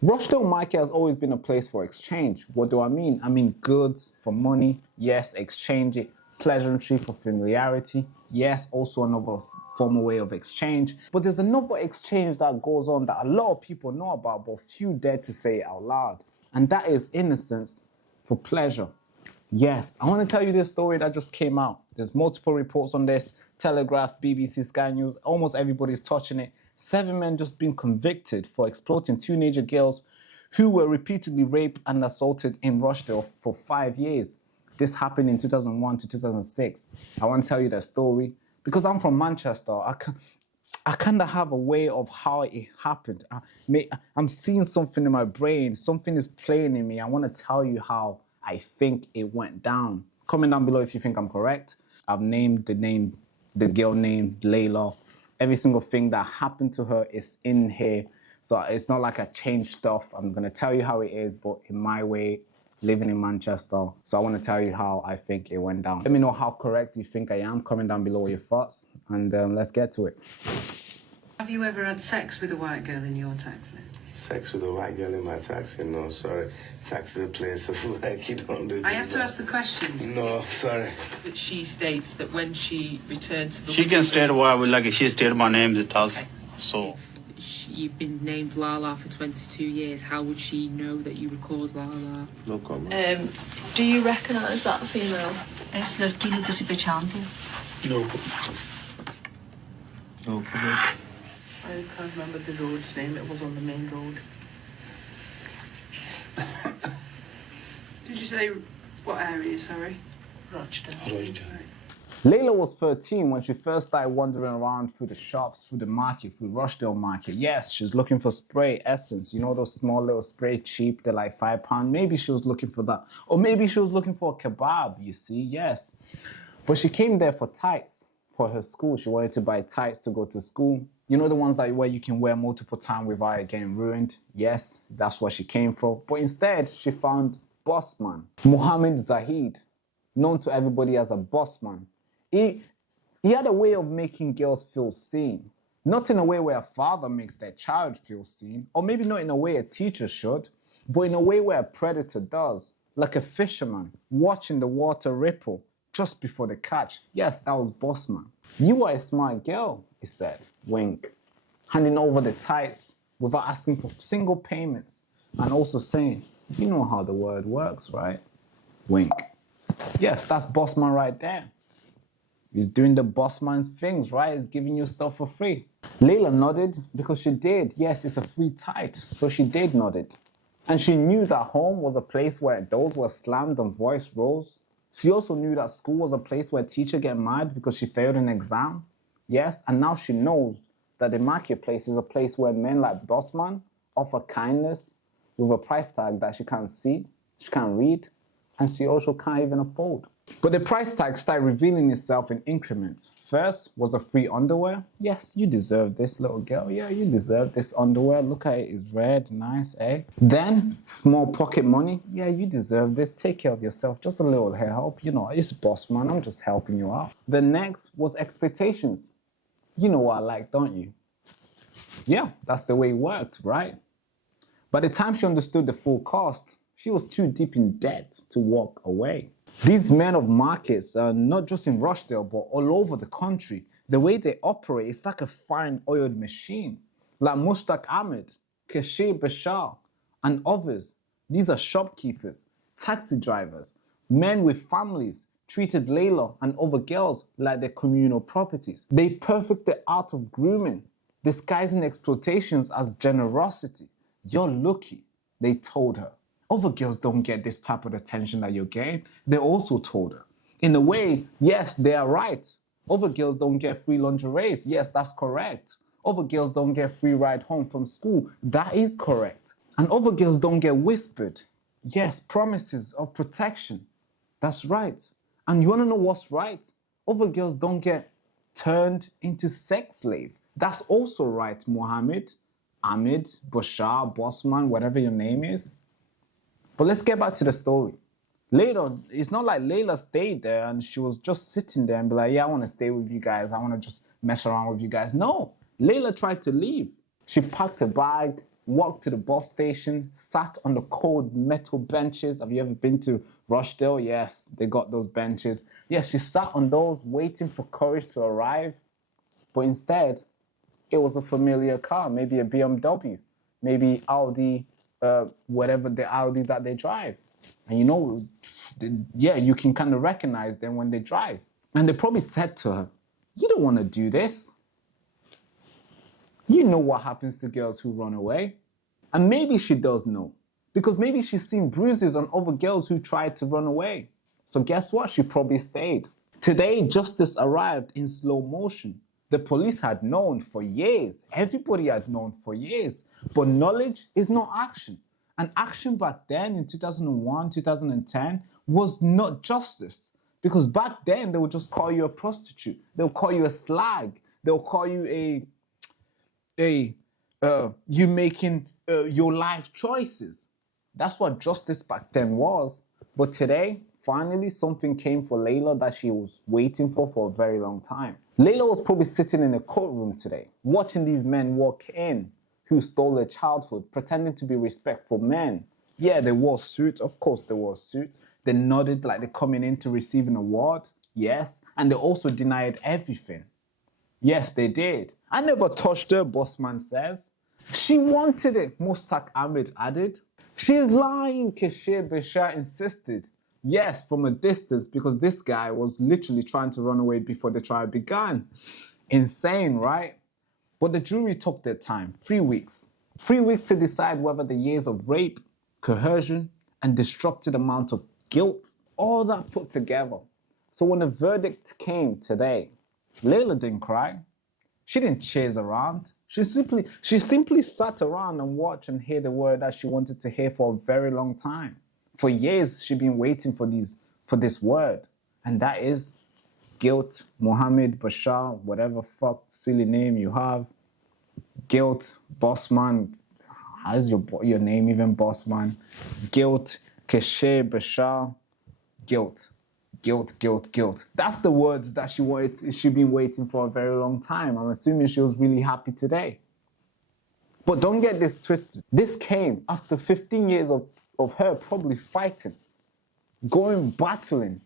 Rochdale Market has always been a place for exchange. What do I mean? I mean goods for money. Yes, exchange it. Pleasantry for familiarity. Yes, also another formal way of exchange. But there's another exchange that goes on that a lot of people know about, but few dare to say it out loud. And that is innocence for pleasure. Yes, I want to tell you this story that just came out. There's multiple reports on this. Telegraph, BBC, Sky News, almost everybody's touching it. 7 men just been convicted for exploiting teenager girls who were repeatedly raped and assaulted in Rochdale for 5 years. This happened in 2001 to 2006. I want to tell you that story because I'm from Manchester. I kind of have a way of how it happened. I'm seeing something in my brain. Something is playing in me. I want to tell you how I think it went down. Comment down below if you think I'm correct. I've named the girl named Layla. Every single thing that happened to her is in here. So it's not like I changed stuff. I'm going to tell you how it is, but in my way, living in Manchester. So I want to tell you how I think it went down. Let me know how correct you think I am. Comment down below your thoughts, and let's get to it. Have you ever had sex with a white girl in your taxi? Sex with a white girl in my taxi? No, sorry. Taxi is a place of like you don't do. I have to ask the questions. No, sorry. But she states that when she returned to the... She can state why we like it. She stated my name, it tells. So... You've been named Lala for 22 years. How would she know that you were called Lala? No comment. Do you recognise that female? Es लड़की ने तुझे पहचानती No. No comment. I can't remember the road's name. It was on the main road. Did you say what area, sorry? Rochdale. Rochdale. Right. Layla was 13 when she first started wandering around through the shops, through the market, through Rochdale Market. Yes, she's looking for spray essence. You know those small little spray cheap, they're like £5. Maybe she was looking for that. Or maybe she was looking for a kebab, you see, yes. But she came there for tights for her school. She wanted to buy tights to go to school. You know the ones that where you can wear multiple times without it getting ruined? Yes, that's what she came for. But instead, she found Bossman, Mohammed Zahid, known to everybody as a Bossman. He had a way of making girls feel seen. Not in a way where a father makes their child feel seen, or maybe not in a way a teacher should, but in a way where a predator does, like a fisherman watching the water ripple just before the catch. Yes, that was Bossman. You are a smart girl, he said, wink, handing over the tights without asking for single payments, and also saying, you know how the word works, right? Wink. Yes, that's Bossman right there. He's doing the Bossman things, right? He's giving you stuff for free. Layla nodded because she did. Yes, it's a free tight, so she did nod it. And she knew that home was a place where doors were slammed and voice rose. She also knew that school was a place where teachers get mad because she failed an exam. Yes, and now she knows that the marketplace is a place where men like Bossman offer kindness with a price tag that she can't see, she can't read, and she also can't even afford. But the price tag started revealing itself in increments. First was a free underwear. Yes, you deserve this, little girl. Yeah, you deserve this underwear. Look at it, it's red, nice, eh? Then, small pocket money. Yeah, you deserve this. Take care of yourself. Just a little help. You know, it's Bossman. I'm just helping you out. The next was expectations. You know what I like, don't you? Yeah, that's the way it worked, right? By the time she understood the full cost, she was too deep in debt to walk away. These men of markets, not just in Rochdale, but all over the country, the way they operate is like a fine oiled machine. Like Mushtaq Ahmed, Kashir Bashar, and others. These are shopkeepers, taxi drivers, men with families, treated Layla and other girls like their communal properties. They perfect the art of grooming, disguising exploitations as generosity. You're lucky, they told her. Other girls don't get this type of attention that you're getting. They also told her. In a way, yes, they are right. Other girls don't get free lingeries. Yes, that's correct. Other girls don't get free ride home from school. That is correct. And other girls don't get whispered. Yes, promises of protection. That's right. And you want to know what's right? Other girls don't get turned into sex slave. That's also right, Mohammed, Ahmed, Bashar, Bossman, whatever your name is. But let's get back to the story. Later, it's not like Layla stayed there and she was just sitting there and be like, yeah, I want to stay with you guys. I want to just mess around with you guys. No, Layla tried to leave. She packed a bag, walked to the bus station, sat on the cold metal benches. Have you ever been to Rochdale? Yes, they got those benches. Yes, she sat on those waiting for courage to arrive. But instead, it was a familiar car, maybe a BMW, maybe Audi, whatever the Audi that they drive. And you know, yeah, you can kind of recognize them when they drive. And they probably said to her, you don't want to do this. You know what happens to girls who run away. And maybe she does know, because maybe she's seen bruises on other girls who tried to run away. So guess what? She probably stayed. Today, justice arrived in slow motion. The police had known for years. Everybody had known for years. But knowledge is not action. And action back then in 2001, 2010 was not justice. Because back then, they would just call you a prostitute. They'll call you a slag. They'll call you you making your life choices. That's what justice back then was. But today, finally, something came for Layla that she was waiting for a very long time. Layla was probably sitting in a courtroom today, watching these men walk in who stole her childhood, pretending to be respectful men. Yeah, they wore suits. Of course, they wore suits. They nodded like they're coming in to receive an award. Yes. And they also denied everything. Yes, they did. I never touched her, Bossman says. She wanted it, Mustaq Ahmed added. She is lying, Kashir Bashar insisted. Yes, from a distance, because this guy was literally trying to run away before the trial began. Insane, right? But the jury took their time, 3 weeks. 3 weeks to decide whether the years of rape, coercion, and destructive amount of guilt, all that put together. So when the verdict came today, Layla didn't cry. She didn't chase around. She simply sat around and watched and heard the word that she wanted to hear for a very long time. For years, she'd been waiting for this word. And that is guilt, Mohammed, Bashar, whatever fuck silly name you have. Guilt, Bossman. How is your name even, Bossman? Guilt, Keshe, Bashar, guilt. Guilt, guilt, guilt. That's the words that she'd been waiting for a very long time. I'm assuming she was really happy today. But don't get this twisted. This came after 15 years of her probably fighting, going battling,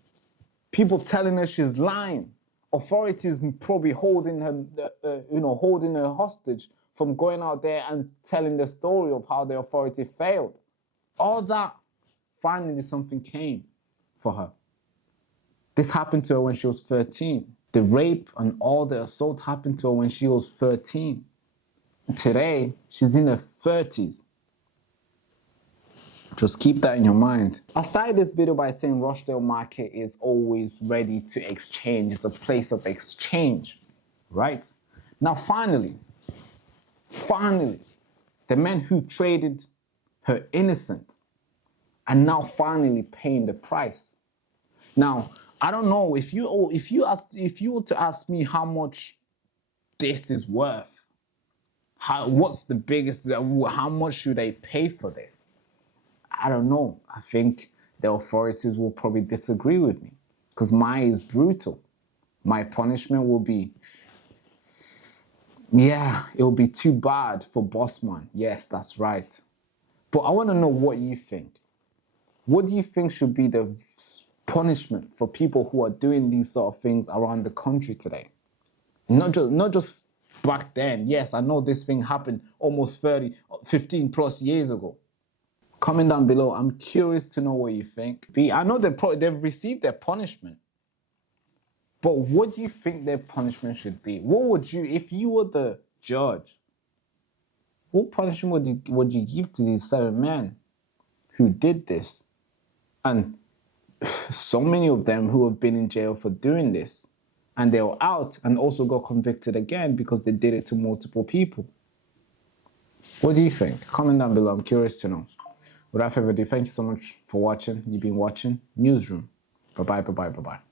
people telling her she's lying, authorities probably holding her hostage from going out there and telling the story of how the authority failed. All that, finally something came for her. This happened to her when she was 13. The rape and all the assault happened to her when she was 13. Today, she's in her 30s. Just keep that in your mind. I started this video by saying Rochdale Market is always ready to exchange. It's a place of exchange, right? Now, finally, the men who traded her innocent are now finally paying the price. Now, I don't know if you were to ask me how much this is worth, what's the biggest, how much should they pay for this? I don't know. I think the authorities will probably disagree with me because mine is brutal. My punishment will be, it will be too bad for Bossman. Yes, that's right. But I want to know what you think. What do you think should be the punishment for people who are doing these sort of things around the country today? Not just back then. Yes, I know this thing happened almost 15 plus years ago. Comment down below. I'm curious to know what you think. I know they've received their punishment, but what do you think their punishment should be? What would you, if you were the judge, what punishment would you give to these 7 men who did this? And so many of them who have been in jail for doing this, and they were out and also got convicted again because they did it to multiple people. What do you think? Comment down below. I'm curious to know. Without further ado, thank you so much for watching. You've been watching Newsroom. Bye-bye, bye-bye, bye-bye.